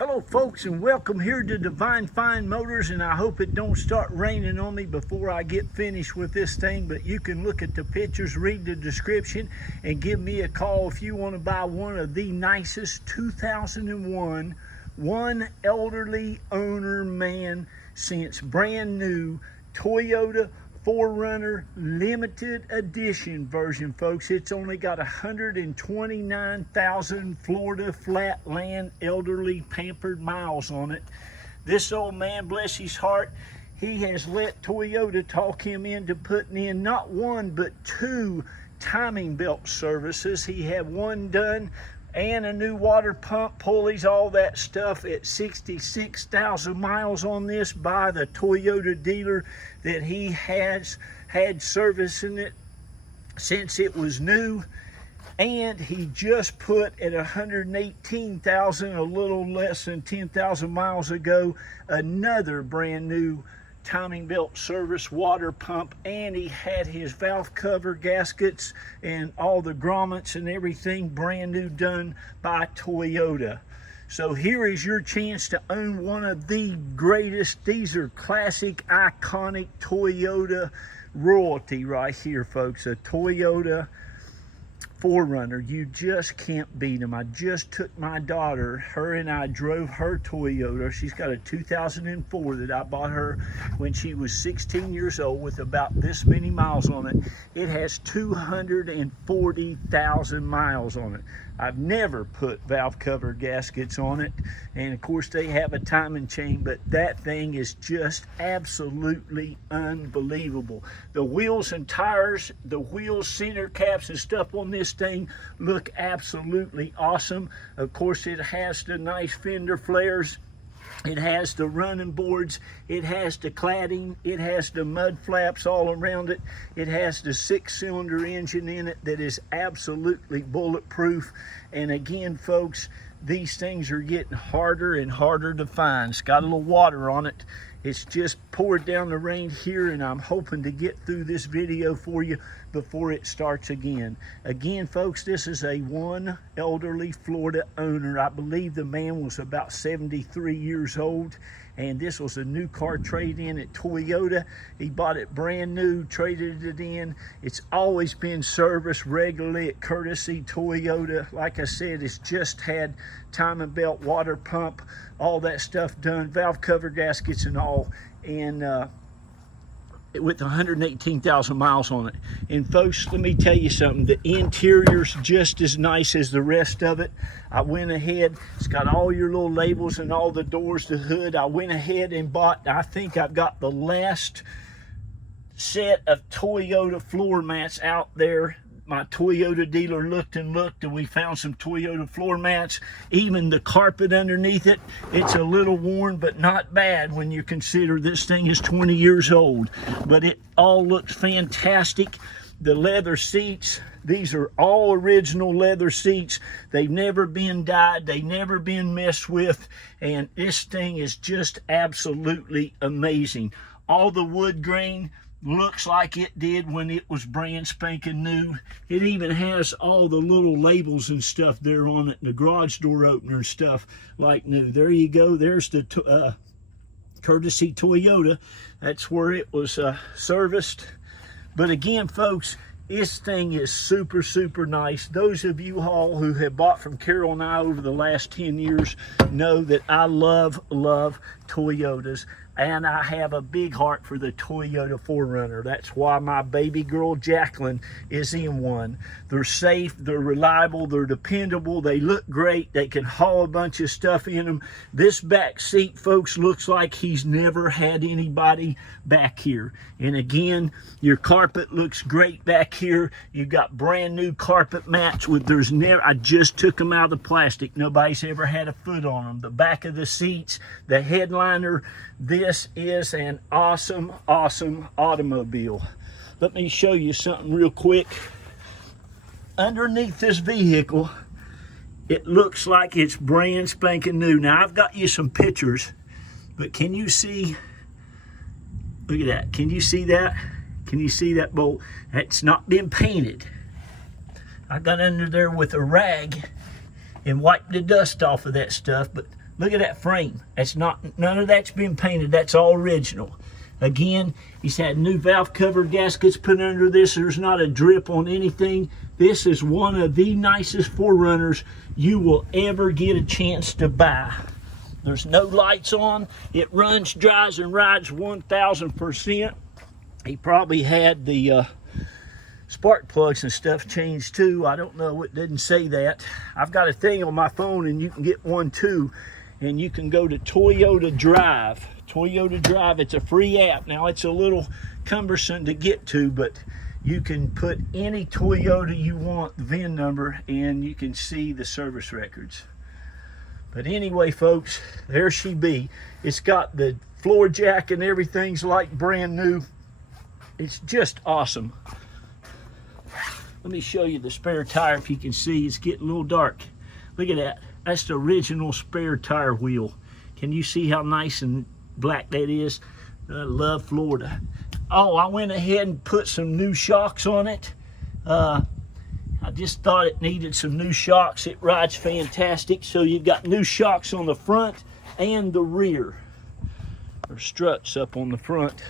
Hello folks, and welcome here to Divine Fine Motors, and I hope it don't start raining on me before I get finished with this thing, but you can look at the pictures, read the description, and give me a call if you want to buy one of the nicest 2001 one elderly owner man since brand new Toyota 4Runner limited edition version, folks. It's only got 129,000 Florida flatland elderly pampered miles on it. This old man, bless his heart, he has let Toyota talk him into putting in not one but two timing belt services. He had one done and a new water pump, pulleys, all that stuff at 66,000 miles on this by the Toyota dealer that he has had servicing it since it was new. And he just put at 118,000, a little less than 10,000 miles ago, another brand new timing belt service, water pump, and he had his valve cover gaskets and all the grommets and everything brand new done by Toyota. So here is your chance to own one of the greatest. These are classic, iconic Toyota royalty right here, folks. A Toyota 4Runner. You just can't beat them. I just took my daughter, her and I drove her Toyota. She's got a 2004 that I bought her when she was 16 years old with about this many miles on it. It has 240,000 miles on it. I've never put valve cover gaskets on it, and of course they have a timing chain, but that thing is just absolutely unbelievable. The wheels and tires, the wheels, center caps and stuff on this thing look absolutely awesome. Of course it has the nice fender flares, it has the running boards, it has the cladding, it has the mud flaps all around it, it has the 6-cylinder engine in it that is absolutely bulletproof. And again, folks, these things are getting harder and harder to find. It's got a little water on it. It's just poured down the rain here, and I'm hoping to get through this video for you before it starts again. Again, folks, this is a one elderly Florida owner. I believe the man was about 73 years old, and this was a new car trade-in at Toyota. He bought it brand new, traded it in. It's always been serviced regularly at Courtesy Toyota. Like I said, it's just had timing belt, water pump, all that stuff done, valve cover gaskets and all, and with 118,000 miles on it. And folks, let me tell you something, the interior's just as nice as the rest of it. I went ahead, it's got all your little labels and all the doors, the hood. I went ahead and bought, I think I've got the last set of Toyota floor mats out there. My Toyota dealer looked and looked, and we found some Toyota floor mats. Even the carpet underneath it, it's a little worn, but not bad when you consider this thing is 20 years old. But it all looks fantastic. The leather seats, these are all original leather seats. They've never been dyed, they've never been messed with, and this thing is just absolutely amazing. All the wood grain looks like it did when it was brand spanking new. It even has all the little labels and stuff there on it, the garage door opener and stuff like new. There you go. There's the Courtesy Toyota. That's where it was serviced. But again, folks, this thing is super, super nice. Those of you all who have bought from Carol and I over the last 10 years know that I love Toyotas. And I have a big heart for the Toyota 4Runner. That's why my baby girl Jacqueline is in one. They're safe, they're reliable, they're dependable, they look great, they can haul a bunch of stuff in them. This back seat, folks, looks like he's never had anybody back here. And again, your carpet looks great back here. You've got brand new carpet mats with I just took them out of the plastic. Nobody's ever had a foot on them. The back of the seats, the headliner, this is an awesome, awesome automobile. Let me show you something real quick. Underneath this vehicle, it looks like it's brand spanking new. Now, I've got you some pictures, but can you see? Look at that. Can you see that? Can you see that bolt? It's not been painted. I got under there with a rag and wiped the dust off of that stuff, but Look at that frame. That's not, none of that's been painted. That's all original. Again, he's had new valve cover gaskets put under this. There's not a drip on anything. This is one of the nicest 4Runners you will ever get a chance to buy. There's no lights on. It runs, drives, and rides 1,000%. He probably had the spark plugs and stuff changed too. I don't know, it didn't say that. I've got a thing on my phone, and you can get one too, and you can go to Toyota Drive. Toyota Drive, it's a free app. Now it's a little cumbersome to get to, but you can put any Toyota you want, the VIN number, and you can see the service records. But anyway, folks, there she be. It's got the floor jack and everything's like brand new. It's just awesome. Let me show you the spare tire. If you can see, it's getting a little dark. Look at that. That's the original spare tire wheel. Can you see how nice and black that is? I love Florida. Oh, I went ahead and put some new shocks on it. I just thought it needed some new shocks. It rides fantastic. So you've got new shocks on the front and the rear. There's struts up on the front.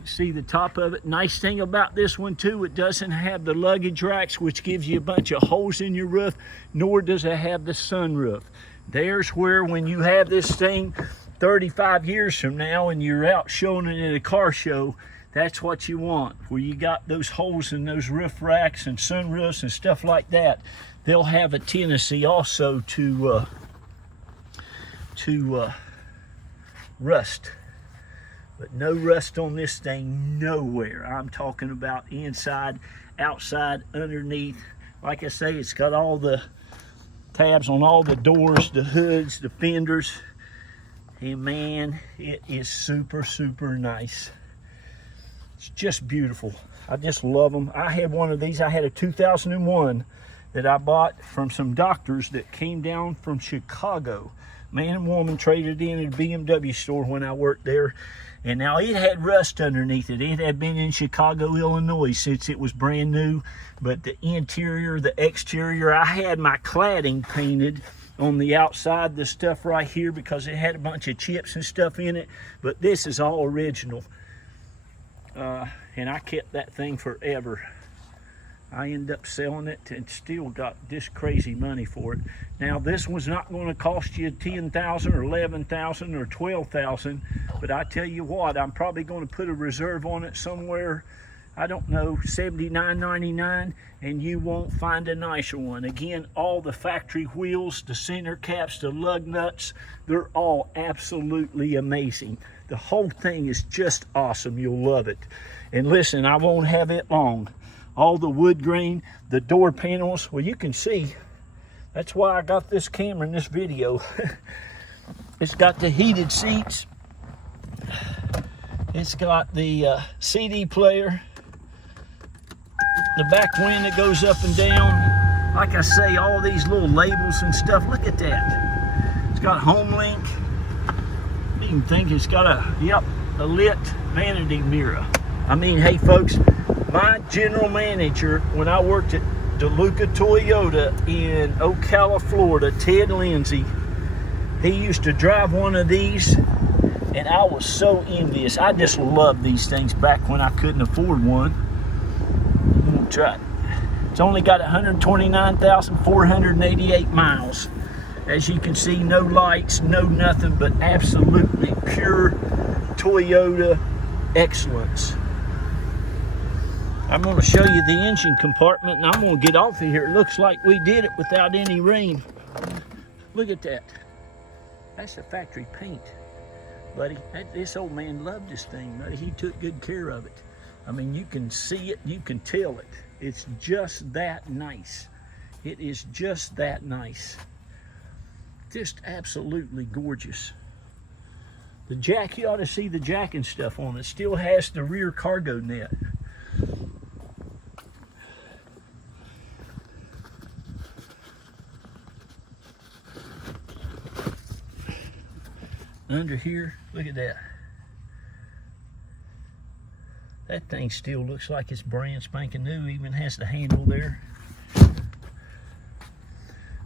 You see the top of it. Nice thing about this one too, it doesn't have the luggage racks, which gives you a bunch of holes in your roof, nor does it have the sunroof. There's where, when you have this thing 35 years from now and you're out showing it at a car show, that's what you want, where you got those holes in those roof racks and sunroofs and stuff like that. They'll have a tendency also to rust. But no rust on this thing nowhere. I'm talking about inside, outside, underneath. Like I say, it's got all the tabs on all the doors, the hoods, the fenders. And man, it is super, super nice. It's just beautiful. I just love them. I had one of these. I had a 2001 that I bought from some doctors that came down from Chicago. Man and woman traded in at a BMW store when I worked there. And now it had rust underneath it. It had been in Chicago, Illinois since it was brand new. But the interior, the exterior, I had my cladding painted on the outside, the stuff right here, because it had a bunch of chips and stuff in it. But this is all original. And I kept that thing forever. I ended up selling it and still got this crazy money for it. Now this one's not going to cost you $10,000 or $11,000 or $12,000, but I tell you what, I'm probably going to put a reserve on it somewhere, I don't know, $79.99, and you won't find a nicer one. Again, all the factory wheels, the center caps, the lug nuts, they're all absolutely amazing. The whole thing is just awesome. You'll love it. And listen, I won't have it long. All the wood grain, the door panels, well, you can see, that's why I got this camera in this video. It's got the heated seats. It's got the CD player, the back wind that goes up and down. Like I say, all these little labels and stuff, look at that. It's got home link. I even think it's got a lit vanity mirror. I mean, hey folks, my general manager when I worked at DeLuca Toyota in Ocala, Florida, Ted Lindsay, he used to drive one of these, and I was so envious. I just loved these things back when I couldn't afford one. I'm gonna try it. It's only got 129,488 miles. As you can see, no lights, no nothing, but absolutely pure Toyota excellence. I'm going to show you the engine compartment, and I'm going to get off of here. It looks like we did it without any rain. Look at that. That's the factory paint, buddy. This old man loved this thing, buddy. He took good care of it. I mean, you can see it, you can tell it. It's just that nice. It is just that nice. Just absolutely gorgeous. The jack, you ought to see the jack and stuff on it. Still has the rear cargo net. Under here, look at that. That thing still looks like it's brand spanking new, even has the handle there.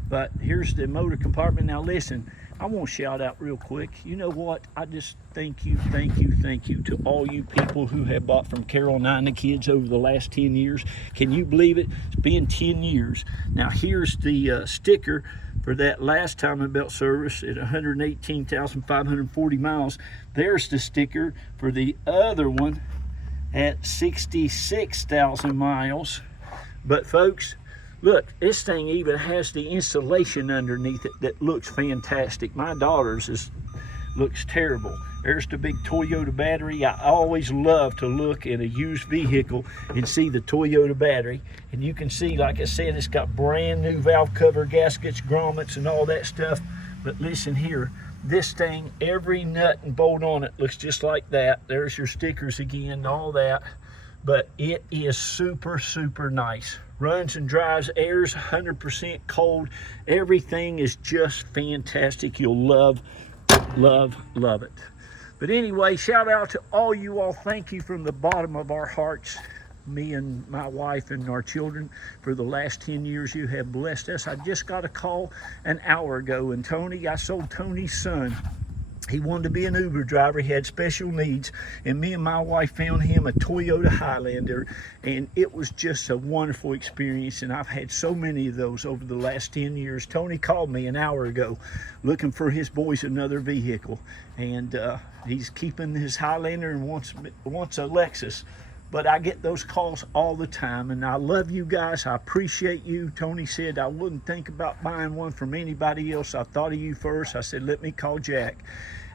But here's the motor compartment. Now listen, I want to shout out real quick. You know what? I just thank you to all you people who have bought from Carolina Kids over the last 10 years. Can you believe it? It's been 10 years. Now here's the sticker for that last timing belt service at 118,540 miles. There's the sticker for the other one at 66,000 miles. But folks, look, this thing even has the insulation underneath it that looks fantastic. My daughter's looks terrible. There's the big Toyota battery. I always love to look at a used vehicle and see the Toyota battery. And you can see, like I said, it's got brand new valve cover gaskets, grommets, and all that stuff. But listen here, this thing, every nut and bolt on it looks just like that. There's your stickers again and all that. But it is super nice. Runs and drives, air's 100% cold. Everything is just fantastic. You'll love it. But anyway, shout out to all you all. Thank you from the bottom of our hearts, me and my wife and our children, for the last 10 years you have blessed us. I just got a call an hour ago, and I sold Tony's son. He wanted to be an Uber driver. He had special needs, and me and my wife found him a Toyota Highlander, and it was just a wonderful experience. And I've had so many of those over the last 10 years. Tony called me an hour ago looking for his boys another vehicle, and he's keeping his Highlander and wants a Lexus. But I get those calls all the time, and I love you guys. I appreciate you. Tony said I wouldn't think about buying one from anybody else. I thought of you first. I said, let me call Jack.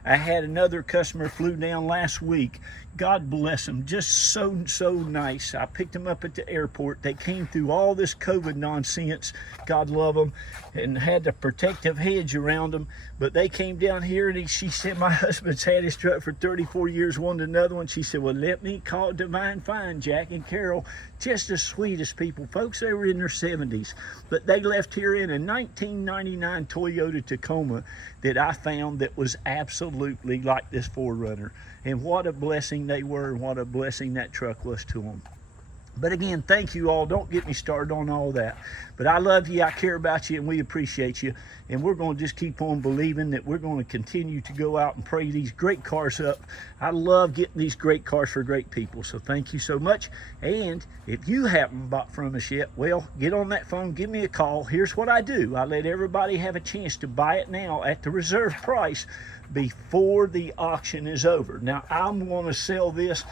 I had another customer flew down last week. God bless them, just so nice. I picked them up at the airport. They came through all this COVID nonsense, God love them, and had a protective hedge around them. But they came down here, and she said, my husband's had his truck for 34 years, wanted another one. She said, well, let me call Divine Fine, Jack and Carol. Just the sweetest people. Folks, they were in their 70s. But they left here in a 1999 Toyota Tacoma that I found that was absolutely like this 4Runner. And what a blessing they were, and what a blessing that truck was to them. But again, thank you all. Don't get me started on all that. But I love you, I care about you, and we appreciate you. And we're going to just keep on believing that we're going to continue to go out and pray these great cars up. I love getting these great cars for great people. So thank you so much. And if you haven't bought from us yet, well, get on that phone, give me a call. Here's what I do. I let everybody have a chance to buy it now at the reserve price before the auction is over. Now, I'm going to sell this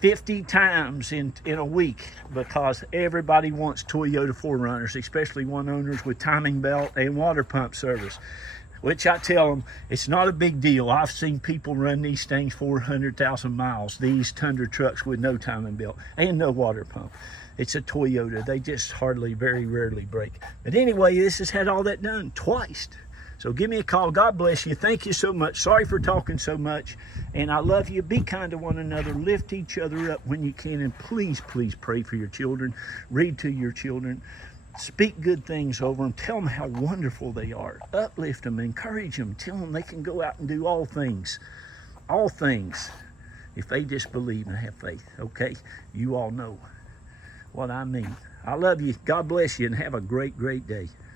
50 times in a week, because everybody wants Toyota 4Runners, especially one owners with timing belt and water pump service, which I tell them it's not a big deal. I've seen people run these things 400,000 miles, these Tundra trucks with no timing belt and no water pump. It's a Toyota. They just very rarely break. But anyway, this has had all that done twice. So give me a call. God bless you. Thank you so much. Sorry for talking so much. And I love you. Be kind to one another. Lift each other up when you can. And please pray for your children. Read to your children. Speak good things over them. Tell them how wonderful they are. Uplift them. Encourage them. Tell them they can go out and do all things. All things. If they just believe and have faith. Okay? You all know what I mean. I love you. God bless you. And have a great day.